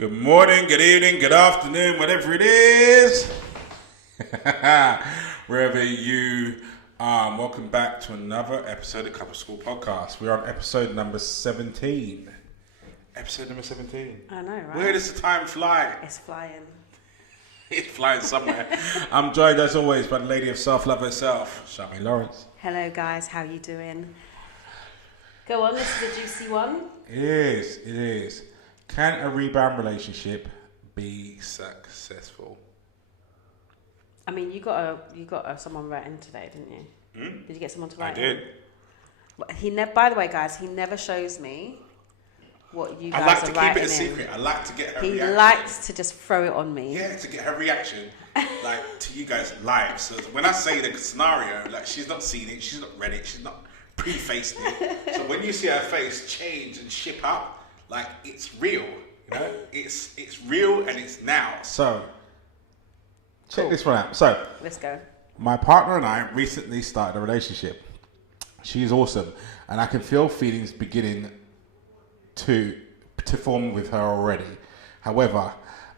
Good morning, good evening, good afternoon, whatever it is. Wherever you are, welcome back to another episode of Couple School Podcast. We're on episode number 17. Episode number 17. I know, right? Where does the time fly? It's flying. It's flying somewhere. I'm joined as always by the lady of self-love herself, Charmaine Lawrence. Hello guys, how you doing? Go on, this is a juicy one. It is. Can a rebound relationship be successful? I mean, you got someone writing today, didn't you? Did you get someone to write? I did. By the way, guys, he never shows me what you guys I like are to writing keep it a secret. I like to get her reaction. He likes to just throw it on me. Yeah, to get her reaction, like to you guys live. So when I say the scenario, like she's not seen it, she's not read it, she's not prefaced it. So when you see her face change and ship up, like it's real, you know, it's real and it's now. So check this one out. So let's go. My partner and I recently started a relationship. She's awesome, and I can feel feelings beginning to form with her already. However,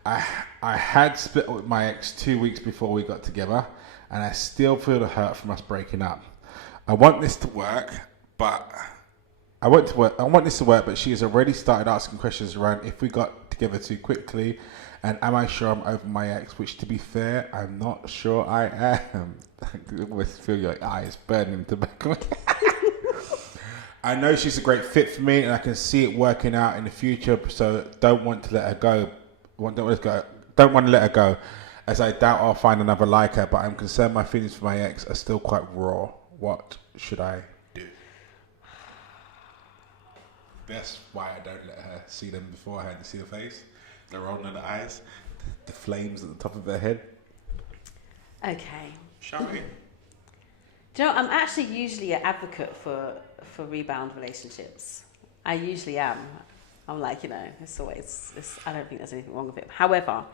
I had split with my ex 2 weeks before we got together, and I still feel the hurt from us breaking up. I want this to work, but she has already started asking questions around if we got together too quickly, and am I sure I'm over my ex? Which, to be fair, I'm not sure I am. I almost feel your eyes burning to back. I know she's a great fit for me, and I can see it working out in the future. So don't want to let her go. Don't want to let her go, as I doubt I'll find another like her. But I'm concerned my feelings for my ex are still quite raw. What should I do? That's why I don't let her see them beforehand. To see the face, the rolling of the eyes, the flames at the top of her head. Okay. Shall we? Do you know, I'm actually usually an advocate for rebound relationships. I usually am. I'm like, I don't think there's anything wrong with it. However,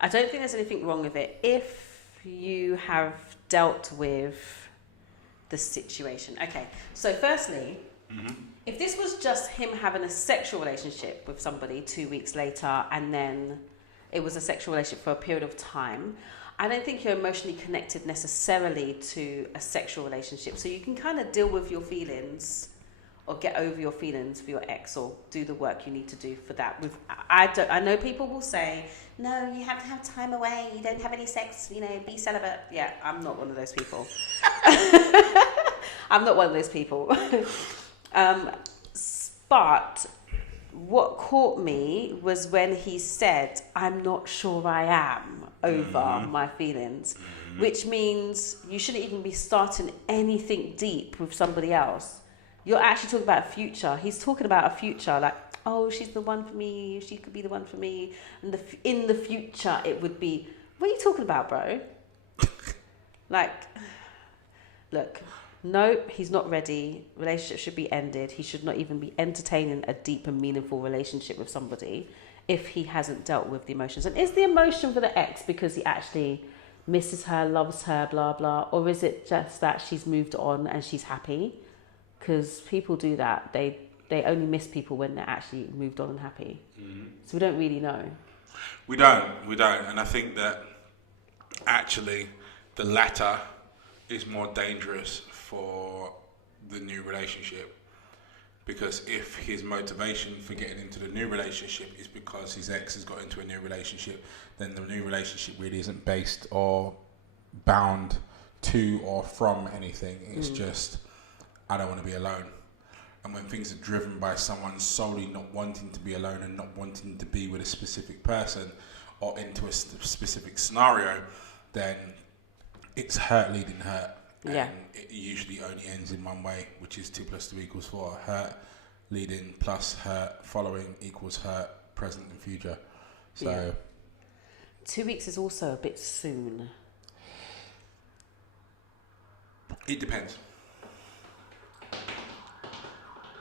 I don't think there's anything wrong with it if you have dealt with the situation. Okay, so firstly, if this was just him having a sexual relationship with somebody 2 weeks later and then it was a sexual relationship for a period of time, I don't think you're emotionally connected necessarily to a sexual relationship. So you can kind of deal with your feelings or get over your feelings for your ex or do the work you need to do for that. I know people will say, no, you have to have time away. You don't have any sex, be celibate. Yeah, I'm not one of those people. I'm not one of those people. But what caught me was when he said, I'm not sure I am over my feelings, which means you shouldn't even be starting anything deep with somebody else. You're actually talking about a future. He's talking about a future, like, oh, she's the one for me, she could be the one for me, and in the future it would be, what are you talking about, bro? Like, look, no, he's not ready. Relationship should be ended. He should not even be entertaining a deep and meaningful relationship with somebody if he hasn't dealt with the emotions. And is the emotion for the ex because he actually misses her, loves her, blah, blah, or is it just that she's moved on and she's happy? Because people do that. They only miss people when they're actually moved on and happy. So we don't really know. We don't. And I think that actually the latter is more dangerous for the new relationship, because if his motivation for getting into the new relationship is because his ex has got into a new relationship, then the new relationship really isn't based or bound to or from anything. It's just, I don't want to be alone. And when things are driven by someone solely not wanting to be alone and not wanting to be with a specific person or into a specific scenario, then it's hurt leading hurt. Yeah. And it usually only ends in one way, which is 2 + 2 = 4. Hurt leading plus hurt following equals hurt present and future. So yeah. 2 weeks is also a bit soon. It depends.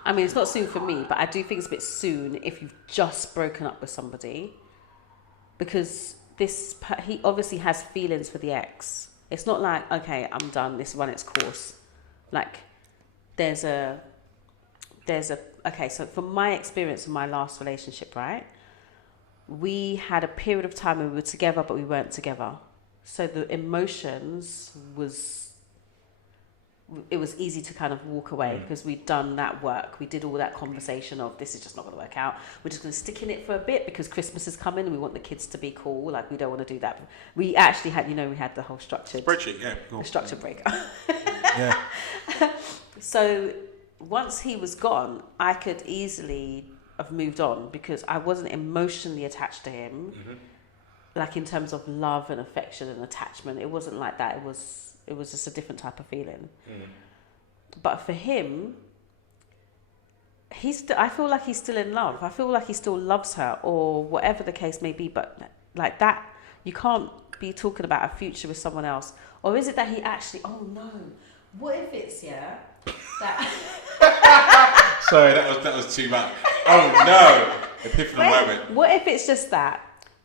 I mean, it's not soon for me, but I do think it's a bit soon if you've just broken up with somebody, because he obviously has feelings for the ex. It's not like, okay, I'm done, this run its course. Like, okay, so from my experience in my last relationship, right, we had a period of time when we were together, but we weren't together. So the emotions it was easy to kind of walk away because we'd done that work. We did all that conversation of this is just not going to work out. We're just going to stick in it for a bit because Christmas is coming and we want the kids to be cool. Like, we don't want to do that. We actually had, we had the whole structured spreadsheet, cool. Structured breakup. Yeah. So once he was gone, I could easily have moved on because I wasn't emotionally attached to him. Like, in terms of love and affection and attachment, it wasn't like that. It was just a different type of feeling. But for him, I feel like he's still in love. I feel like he still loves her, or whatever the case may be. But like that, you can't be talking about a future with someone else. Or is it that he actually? Oh no! What if it's that? Sorry, that was too much. Oh no! Epiphany moment. What if it's just that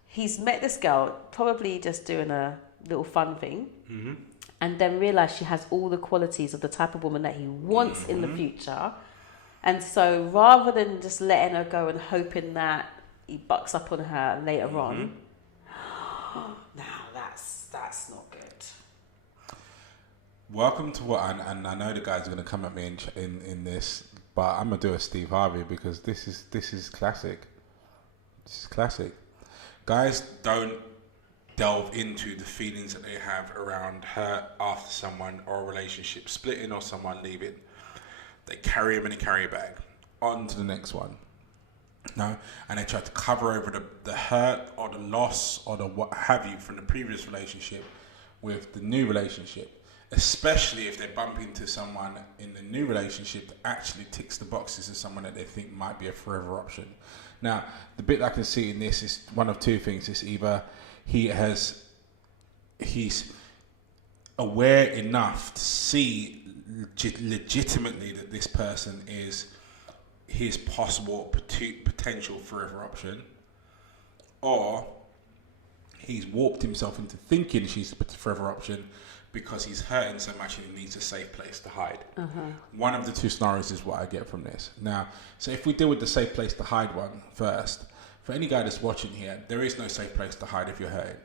he's met this girl, probably just doing a little fun thing, and then realised she has all the qualities of the type of woman that he wants in the future. And so rather than just letting her go and hoping that he bucks up on her later on, now that's not good. Welcome to what, and I know the guys are going to come at me in this, but I'm going to do a Steve Harvey because this is classic. This is classic. Guys don't delve into the feelings that they have around hurt after someone or a relationship splitting or someone leaving. They carry them in a carry bag. On to the next one. No? And they try to cover over the hurt or the loss or the what have you from the previous relationship with the new relationship. Especially if they bump into someone in the new relationship that actually ticks the boxes of someone that they think might be a forever option. Now, the bit I can see in this is one of two things. It's either he's aware enough to see legitimately that this person is his possible potential forever option, or he's warped himself into thinking she's the forever option because he's hurting so much and he needs a safe place to hide. One of the two scenarios is what I get from this. Now, so if we deal with the safe place to hide one first, for any guy that's watching here, there is no safe place to hide if you're hurting.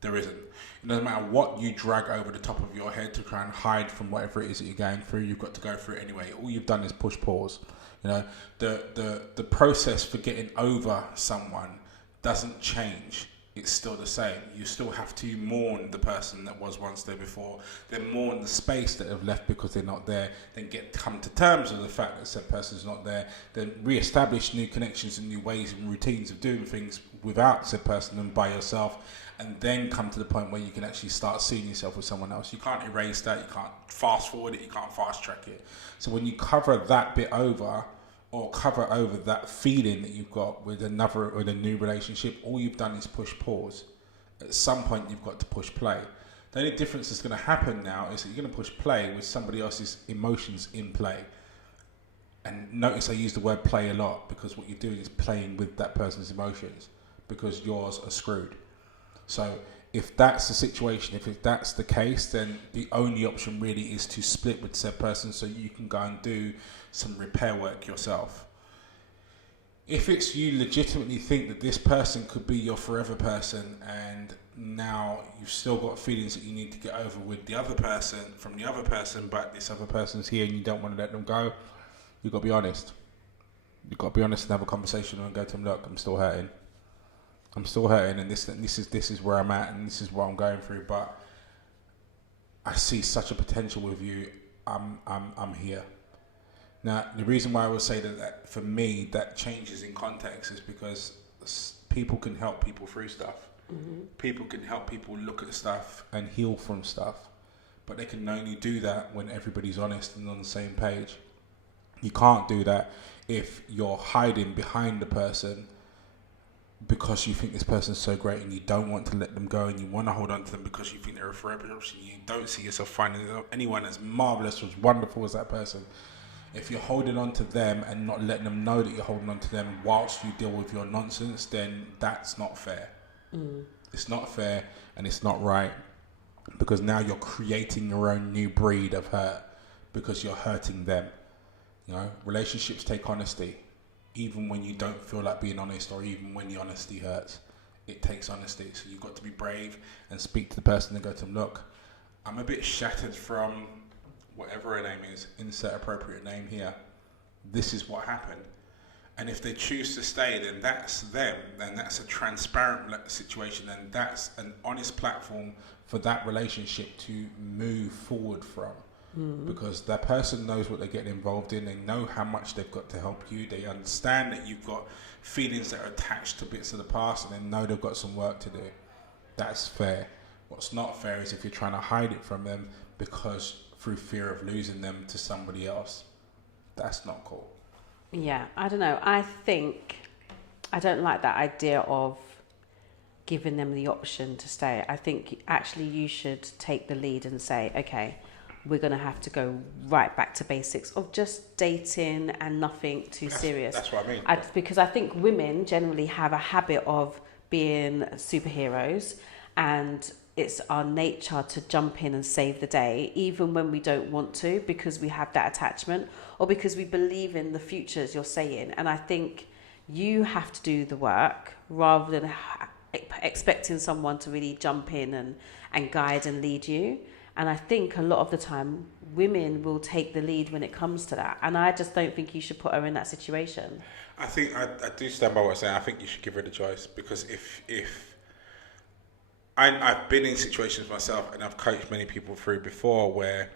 There isn't. It doesn't matter what you drag over the top of your head to try and hide from whatever it is that you're going through, you've got to go through it anyway. All you've done is push pause. The process for getting over someone doesn't change. It's still the same. You still have to mourn the person that was once there before, then mourn the space that have left because they're not there, then come to terms with the fact that said person's not there, then re-establish new connections and new ways and routines of doing things without said person and by yourself, and then come to the point where you can actually start seeing yourself with someone else. You can't erase that, you can't fast forward it, you can't fast track it. So when you cover that bit over, or cover over that feeling that you've got with a new relationship, all you've done is push pause. At some point, you've got to push play. The only difference that's going to happen now is that you're going to push play with somebody else's emotions in play. And notice I use the word play a lot because what you're doing is playing with that person's emotions because yours are screwed. So if that's the situation, if that's the case, then the only option really is to split with said person so you can go and do some repair work yourself. If it's you legitimately think that this person could be your forever person and now you've still got feelings that you need to get over with the other person, from the other person, but this other person's here and you don't want to let them go, you've got to be honest. You've got to be honest and have a conversation and go to them, look, I'm still hurting and this is where I'm at and this is what I'm going through, but I see such a potential with you. I'm here. Now, the reason why I would say that for me, that changes in context is because people can help people through stuff. People can help people look at stuff and heal from stuff. But they can only do that when everybody's honest and on the same page. You can't do that if you're hiding behind the person because you think this person's so great and you don't want to let them go and you want to hold on to them because you think they're a forever option. You don't see yourself finding anyone as marvellous or as wonderful as that person. If you're holding on to them and not letting them know that you're holding on to them whilst you deal with your nonsense, then that's not fair. It's not fair and it's not right because now you're creating your own new breed of hurt because you're hurting them. Relationships take honesty. even when you don't feel like being honest, or even when the honesty hurts. It takes honesty. So you've got to be brave and speak to the person and go to them, look, I'm a bit shattered from whatever her name is, insert appropriate name here. This is what happened. And if they choose to stay, then that's them. Then that's a transparent situation. And that's an honest platform for that relationship to move forward from. Because that person knows what they're getting involved in. They know how much they've got to help you. They understand that you've got feelings that are attached to bits of the past, and they know they've got some work to do. That's fair. What's not fair is if you're trying to hide it from them because through fear of losing them to somebody else. That's not cool. Yeah, I don't know. I don't like that idea of giving them the option to stay. I think actually you should take the lead and say, okay, we're going to have to go right back to basics of just dating and nothing too serious. That's what I mean. Because I think women generally have a habit of being superheroes, and it's our nature to jump in and save the day, even when we don't want to, because we have that attachment or because we believe in the future, as you're saying. And I think you have to do the work rather than expecting someone to really jump in and guide and lead you. And I think a lot of the time, women will take the lead when it comes to that. And I just don't think you should put her in that situation. I think I do stand by what I'm saying. I think you should give her the choice, because if I've been in situations myself, and I've coached many people through before, where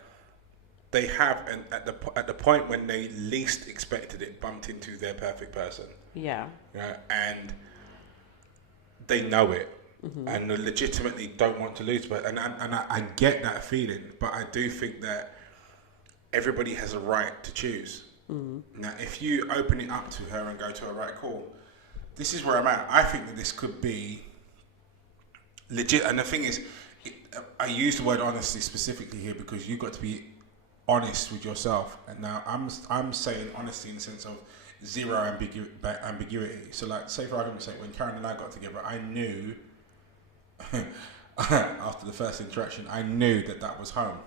they have, and at the point when they least expected it, bumped into their perfect person. Yeah. And they know it. And they legitimately don't want to lose, but I get that feeling, but I do think that everybody has a right to choose. Now, if you open it up to her and go to her, right, cool, this is where I'm at. I think that this could be legit. And the thing is, I use the word honesty specifically here because you've got to be honest with yourself. And now I'm saying honesty in the sense of zero ambiguity. So, like, say for argument's sake, when Karen and I got together, I knew after the first interaction, I knew that was home.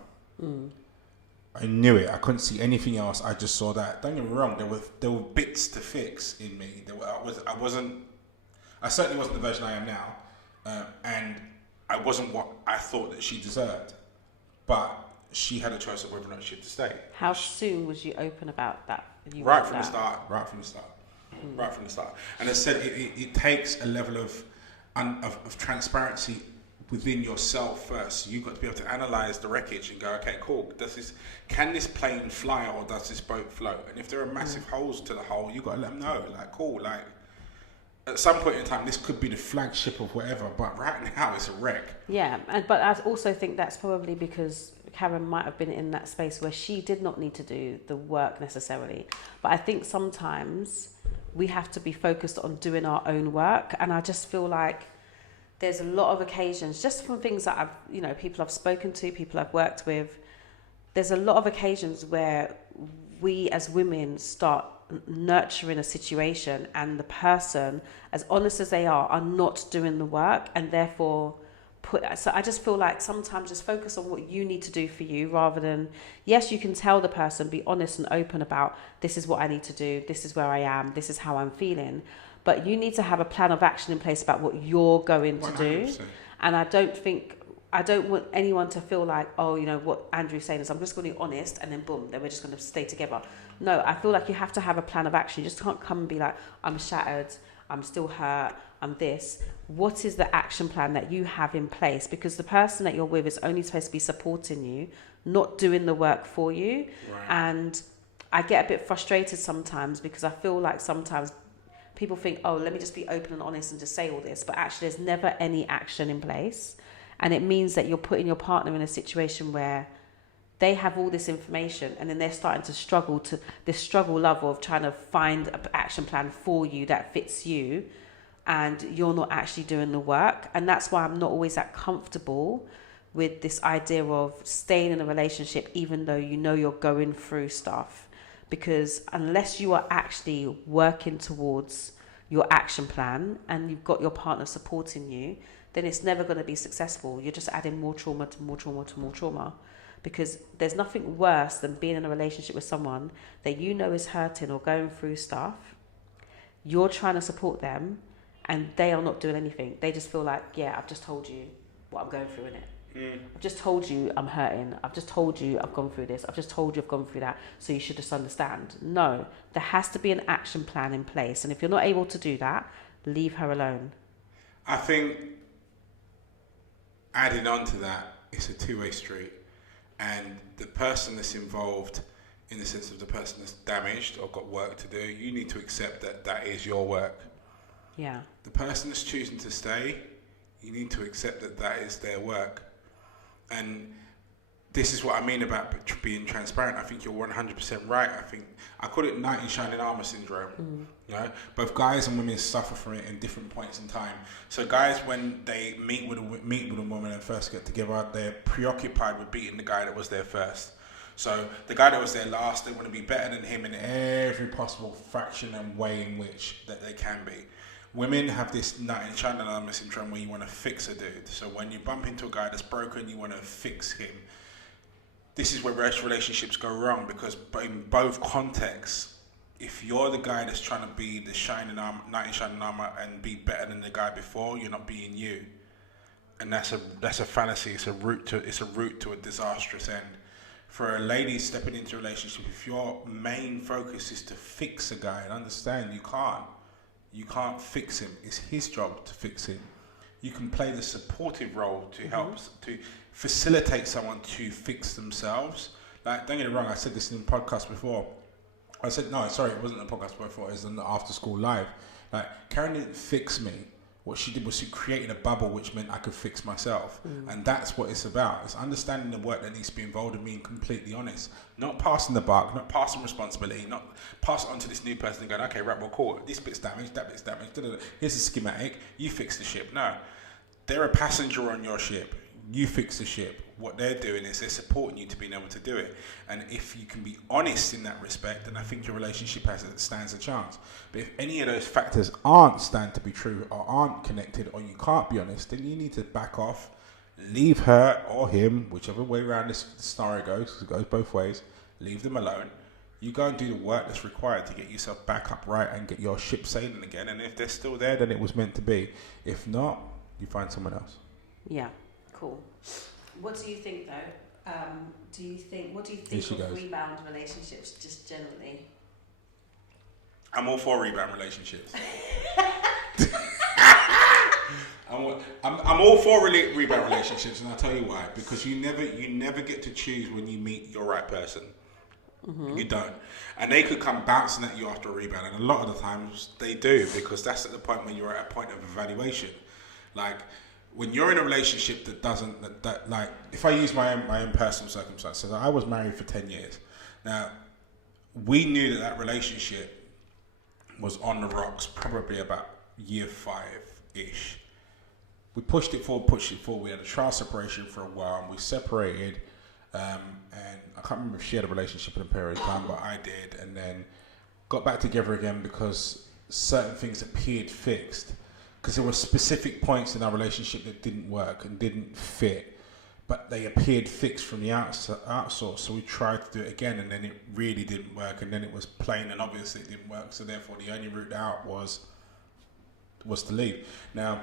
I knew it. I couldn't see anything else. I just saw that. Don't get me wrong. There were bits to fix in me. I certainly wasn't the version I am now, and I wasn't what I thought that she deserved. But she had a choice of whether or not she had to stay. How soon was you open about that? Right from the start. And as I said, it takes a level of transparency within yourself first. You've got to be able to analyze the wreckage and go, okay, cool, can this plane fly, or does this boat float? And if there are massive holes to the hull, you've got to let them know, like, cool, like, at some point in time, this could be the flagship of whatever, but right now it's a wreck. Yeah, but I also think that's probably because Karen might have been in that space where she did not need to do the work necessarily. But I think sometimes we have to be focused on doing our own work. And I just feel like there's a lot of occasions, just from things that people I've spoken to, people I've worked with, there's a lot of occasions where we as women start nurturing a situation, and the person, as honest as they are not doing the work, and therefore so I just feel like sometimes just focus on what you need to do for you, rather than, yes, you can tell the person, be honest and open about, this is what I need to do, this is where I am, this is how I'm feeling, but you need to have a plan of action in place about what you're going to 100%. Do. And I don't want anyone to feel like, oh, what Andrew's saying is I'm just going to be honest, and then boom, then we're just going to stay together. No, I feel like you have to have a plan of action. You just can't come and be like, I'm shattered, I'm still hurt, I'm this. What is the action plan that you have in place? Because the person that you're with is only supposed to be supporting you, not doing the work for you. Right. And I get a bit frustrated sometimes, because I feel like sometimes people think, oh, let me just be open and honest and just say all this. But actually, there's never any action in place. And it means that you're putting your partner in a situation where they have all this information, and then they're starting to struggle level of trying to find an action plan for you that fits you, and you're not actually doing the work. And that's why I'm not always that comfortable with this idea of staying in a relationship even though you're going through stuff, because unless you are actually working towards your action plan and you've got your partner supporting you, then it's never going to be successful. You're just adding more trauma to more trauma to more trauma. Because there's nothing worse than being in a relationship with someone that is hurting or going through stuff, you're trying to support them and they are not doing anything. They just feel like, yeah, I've just told you what I'm going through in it. I've just told you I'm hurting. I've just told you I've gone through this. I've just told you I've gone through that. So you should just understand. No, there has to be an action plan in place. And if you're not able to do that, leave her alone. I think adding on to that, it's a two-way street. And the person that's involved, in the sense of the person that's damaged or got work to do, you need to accept that that is your work. Yeah. The person that's choosing to stay, you need to accept that that is their work. And this is what I mean about being transparent. I think you're 100% right. I call it knight in shining armor syndrome. You know, both guys and women suffer from it in different points in time. So guys, when they meet with a woman and first get together, they're preoccupied with beating the guy that was there first. So the guy that was there last, they want to be better than him in every possible fraction and way in which that they can be. Women have this knight in shining armor syndrome where you want to fix a dude. So when you bump into a guy that's broken, you want to fix him. This is where relationships go wrong, because in both contexts, if you're the guy that's trying to be the knight in shining armor and be better than the guy before, you're not being you, and that's a fallacy. It's a route to a disastrous end. For a lady stepping into a relationship, if your main focus is to fix a guy, and understand you can't fix him. It's his job to fix him. You can play the supportive role to help to facilitate someone to fix themselves. Like, don't get it wrong, I said this in the podcast before. I said, no, sorry, it wasn't a podcast before, it was an after school live. Like, Karen didn't fix me. What she did was she created a bubble which meant I could fix myself. And that's what it's about. It's understanding the work that needs to be involved in being completely honest. Not passing the buck, not passing responsibility, not pass it on to this new person and going, okay, right, well, cool, this bit's damaged, that bit's damaged, here's a schematic, you fix the ship. No, they're a passenger on your ship. You fix the ship. What they're doing is they're supporting you to being able to do it. And if you can be honest in that respect, then I think your relationship stands a chance. But if any of those factors stand to be true or aren't connected, or you can't be honest, then you need to back off, leave her or him, whichever way around this scenario goes, because it goes both ways, leave them alone. You go and do the work that's required to get yourself back upright and get your ship sailing again. And if they're still there, then it was meant to be. If not, you find someone else. Yeah. Cool. What do you think, though? What do you think of rebound relationships, just generally? I'm all for rebound relationships. I'm all for rebound relationships, and I'll tell you why. Because you never get to choose when you meet your right person. You don't. And they could come bouncing at you after a rebound, and a lot of the times they do, because that's at the point when you're at a point of evaluation. Like, when you're in a relationship that like, if I use my own personal circumstances, I was married for 10 years. Now, we knew that relationship was on the rocks probably about year 5-ish. We pushed it forward. We had a trial separation for a while, and we separated. And I can't remember if she had a relationship in a period of time, but I did. And then got back together again because certain things appeared fixed. Because there were specific points in our relationship that didn't work and didn't fit, but they appeared fixed from the outsource. So we tried to do it again, and then it really didn't work, and then it was plain and obvious it didn't work. So therefore, the only route out was to leave. Now,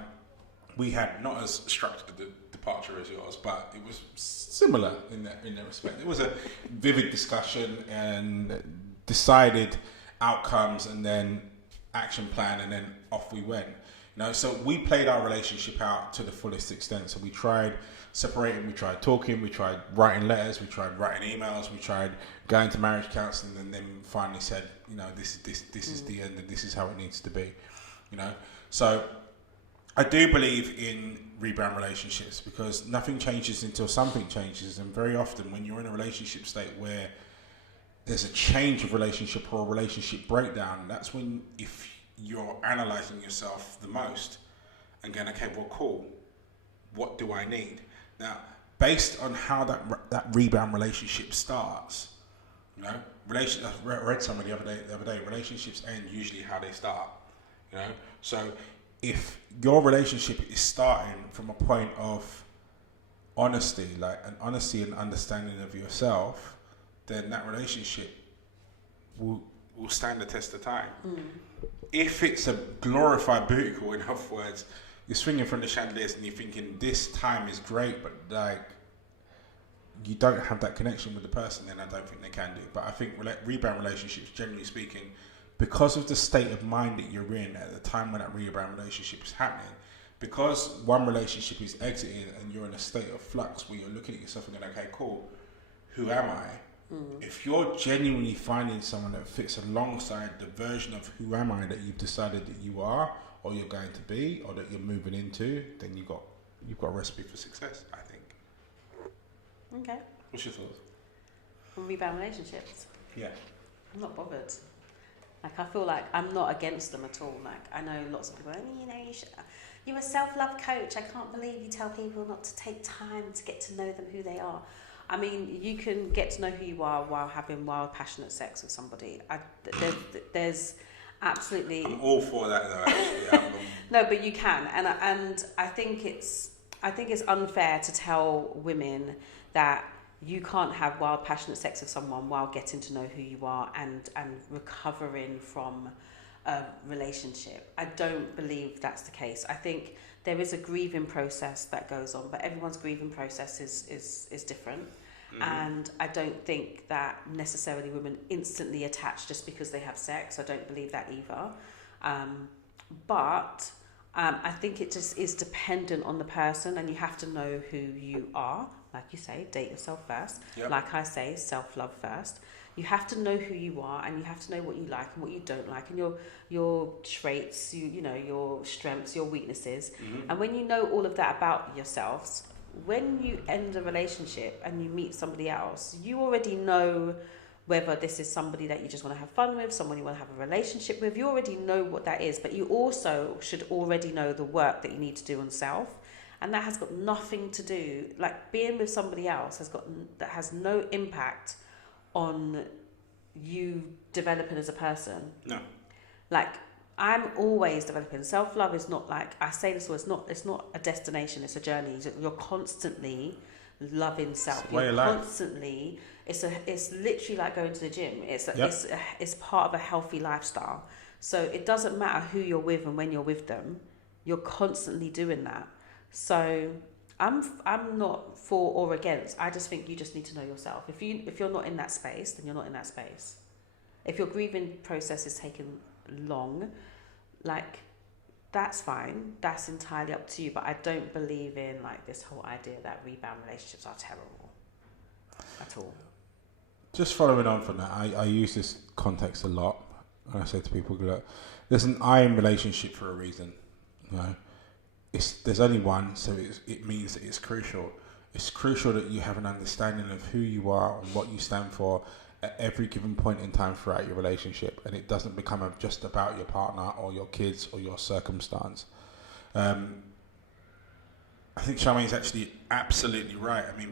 we had not as structured a departure as yours, but it was similar in that respect. It was a vivid discussion and decided outcomes, and then action plan, and then off we went. No, so we played our relationship out to the fullest extent. So we tried separating, we tried talking, we tried writing letters, we tried writing emails, we tried going to marriage counselling, and then finally said, you know, this is the end, and this is how it needs to be. You know, so I do believe in rebound relationships, because nothing changes until something changes, and very often when you're in a relationship state where there's a change of relationship or a relationship breakdown, that's when, if you're analysing yourself the most and going, okay, well, cool, what do I need? Now, based on how that rebound relationship starts, you know, I read somebody the other day, relationships end usually how they start, you know. So if your relationship is starting from a point of honesty, like an honesty and understanding of yourself, then that relationship will will stand the test of time. If it's a glorified booty call, in other words, you're swinging from the chandeliers and you're thinking this time is great, but like you don't have that connection with the person, then I don't think they can do. But I think rebound relationships, generally speaking, because of the state of mind that you're in at the time when that rebound relationship is happening, because one relationship is exiting and you're in a state of flux where you're looking at yourself and going, okay, cool, who am I? If you're genuinely finding someone that fits alongside the version of who am I that you've decided that you are, or you're going to be, or that you're moving into, then you've got a recipe for success, I think. Okay. What's your thoughts? On rebound relationships? Yeah. I'm not bothered. Like, I feel like I'm not against them at all. Like, I know lots of people, you're a self-love coach. I can't believe you tell people not to take time to get to know them, who they are. I mean, you can get to know who you are while having wild, passionate sex with somebody. There's absolutely... I'm all for that, though, actually. No, but you can. And I think it's unfair to tell women that you can't have wild, passionate sex with someone while getting to know who you are and recovering from a relationship. I don't believe that's the case. I think there is a grieving process that goes on, but everyone's grieving process is different. And I don't think that necessarily women instantly attach just because they have sex. I don't believe that either. But I think it just is dependent on the person, and you have to know who you are. Like you say, date yourself first. Yep. Like I say, self-love first. You have to know who you are, and you have to know what you like and what you don't like, and your traits, you know, your strengths, your weaknesses. And when you know all of that about yourselves, when you end a relationship and you meet somebody else, you already know whether this is somebody that you just want to have fun with, someone you want to have a relationship with. You already know what that is, but you also should already know the work that you need to do on self. And that has got nothing to do, like being with somebody else that has no impact on you developing as a person. No. Like, I'm always developing. Self-love is not, like I say this, it's not a destination, it's a journey. You're constantly loving self. You're constantly, it's literally like going to the gym. It's part of a healthy lifestyle. So it doesn't matter who you're with and when you're with them, you're constantly doing that. So I'm not for or against. I just think you just need to know yourself. If you're not in that space, then you're not in that space. If your grieving process is taking long, like, that's fine. That's entirely up to you. But I don't believe in like this whole idea that rebound relationships are terrible at all. Just following on from that, I use this context a lot. And I say to people, look, there's an I in relationship for a reason. You know, there's only one, so it means that it's crucial. It's crucial that you have an understanding of who you are and what you stand for at every given point in time throughout your relationship, and it doesn't become just about your partner or your kids or your circumstance. I think Charmaine's actually absolutely right. I mean,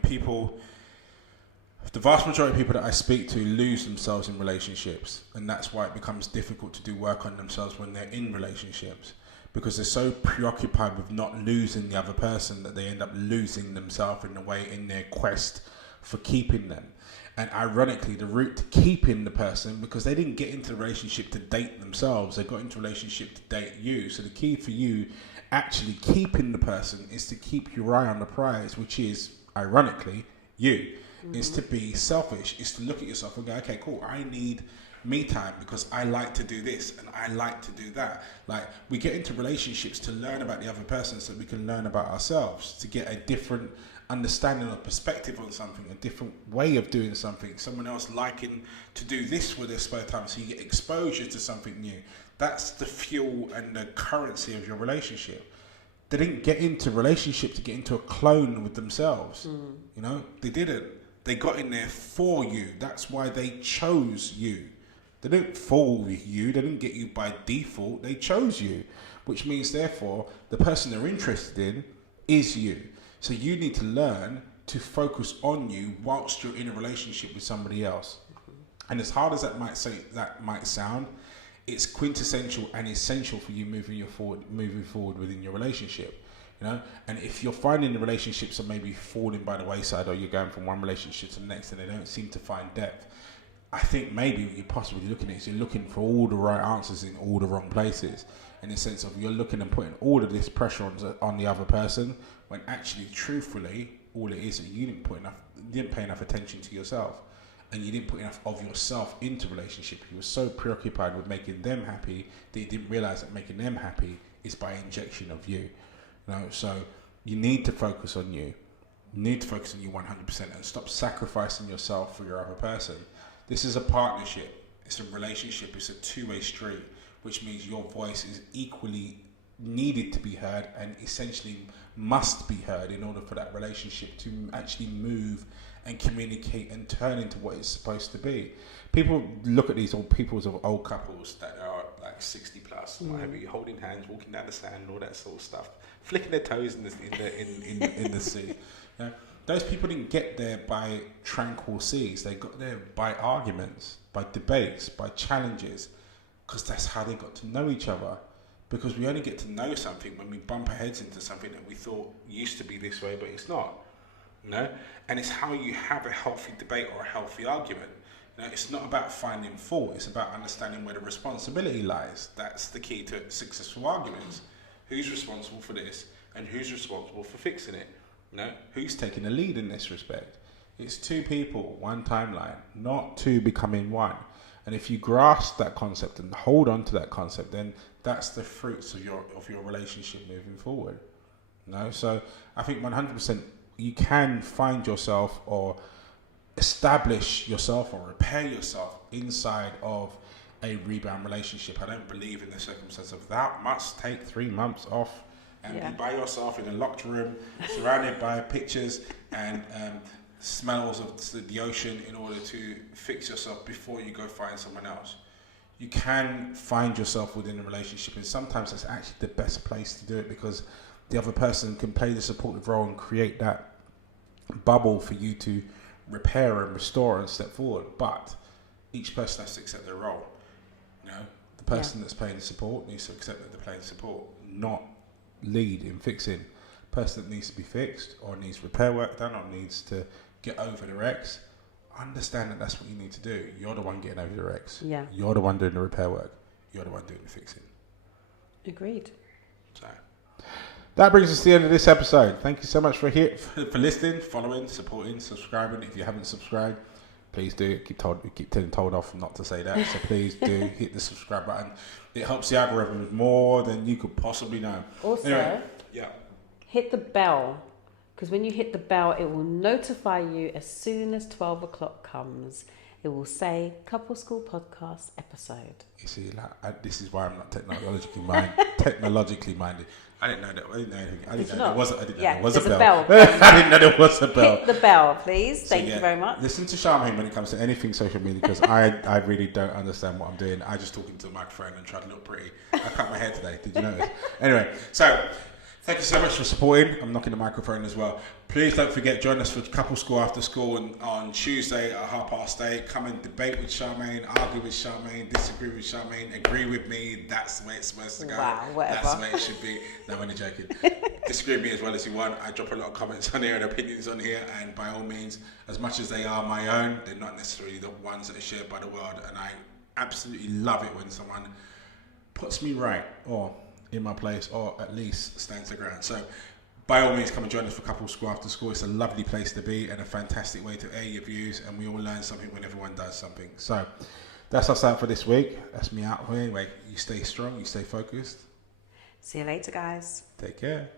the vast majority of people that I speak to lose themselves in relationships, and that's why it becomes difficult to do work on themselves when they're in relationships, because they're so preoccupied with not losing the other person that they end up losing themselves in their quest for keeping them. And ironically, the route to keeping the person, because they didn't get into the relationship to date themselves, they got into a relationship to date you. So the key for you actually keeping the person is to keep your eye on the prize, which is, ironically, you. Is to be selfish, is to look at yourself and go, okay, cool, I need me time because I like to do this and I like to do that. Like, we get into relationships to learn about the other person so we can learn about ourselves, to get a different understanding or perspective on something, a different way of doing something, someone else liking to do this with their spare time, so you get exposure to something new. That's the fuel and the currency of your relationship. They didn't get into relationship to get into a clone with themselves. You know, they didn't. They got in there for you. That's why they chose you. They didn't fall with you. They didn't get you by default. They chose you, which means, therefore, the person they're interested in is you. So you need to learn to focus on you whilst you're in a relationship with somebody else. And as hard as that might sound, it's quintessential and essential for you moving forward within your relationship. You know, and if you're finding the relationships are maybe falling by the wayside, or you're going from one relationship to the next and they don't seem to find depth, I think maybe what you're possibly looking at is you're looking for all the right answers in all the wrong places. In the sense of you're looking and putting all of this pressure on the other person, when actually, truthfully, all it is that you didn't pay enough attention to yourself, and you didn't put enough of yourself into relationship. You were so preoccupied with making them happy that you didn't realize that making them happy is by injection of you. So you need to focus on you. You need to focus on you 100% and stop sacrificing yourself for your other person. This is a partnership. It's a relationship. It's a two-way street, which means your voice is equally needed to be heard and essentially must be heard in order for that relationship to actually move and communicate and turn into what it's supposed to be. People look at these old couples that are like 60 plus, holding hands, walking down the sand, all that sort of stuff, flicking their toes in the sea. Those people didn't get there by tranquil seas. They got there by arguments, by debates, by challenges, because that's how they got to know each other. Because we only get to know something when we bump our heads into something that we thought used to be this way, but it's not. And it's how you have a healthy debate or a healthy argument. It's not about finding fault. It's about understanding where the responsibility lies. That's the key to successful arguments. Who's responsible for this, and who's responsible for fixing it? Who's taking the lead in this respect? It's two people, one timeline, not two becoming one. And if you grasp that concept and hold on to that concept, then that's the fruits of your relationship moving forward. So I think 100% you can find yourself or establish yourself or repair yourself inside of a rebound relationship. I don't believe in the circumstance of that must take 3 months off and be by yourself in a locked room, surrounded by pictures and smells of the ocean in order to fix yourself before you go find someone else. You can find yourself within a relationship, and sometimes that's actually the best place to do it, because the other person can play the supportive role and create that bubble for you to repair and restore and step forward. But each person has to accept their role. The person that's playing the support needs to accept that they're playing support, not lead in fixing. Person that needs to be fixed or needs repair work done or needs to get over their ex, understand that that's what you need to do. You're the one getting over your ex. You're the one doing the repair work. You're the one doing the fixing. Agreed. So that brings us to the end of this episode. Thank you so much for listening, following, supporting, subscribing. If you haven't subscribed, please do. Keep getting told off not to say that. So please do hit the subscribe button. It helps the algorithm more than you could possibly know. Also, anyway, hit the bell, because when you hit the bell, it will notify you as soon as 12 o'clock comes. It will say Couple School Podcast episode. You see, this is why I'm not technologically minded. I didn't know that. I didn't know anything. I didn't know there was a bell. I didn't know there was a bell. Hit the bell, please. Thank you very much. Listen to Charmaine when it comes to anything social media, because I really don't understand what I'm doing. I just talk into the microphone and try to look pretty. I cut my hair today. Did you notice? Anyway, so thank you so much for supporting. I'm knocking the microphone as well. Please don't forget, join us for Couple School After School on Tuesday at 8:30. Come and debate with Charmaine, argue with Charmaine, disagree with Charmaine, agree with me. That's the way it's supposed to go. Wow, whatever. That's the way it should be. No, I'm only joking. Disagree with me as well as you want. I drop a lot of comments on here and opinions on here, and by all means, as much as they are my own, they're not necessarily the ones that are shared by the world. And I absolutely love it when someone puts me right, or in my place, or at least stands their ground. So by all means, come and join us for Couple School After School. It's a lovely place to be and a fantastic way to air your views, and we all learn something when everyone does something. So that's us out for this week. That's me out here. Anyway, you stay strong, you stay focused. See you later, guys. Take care.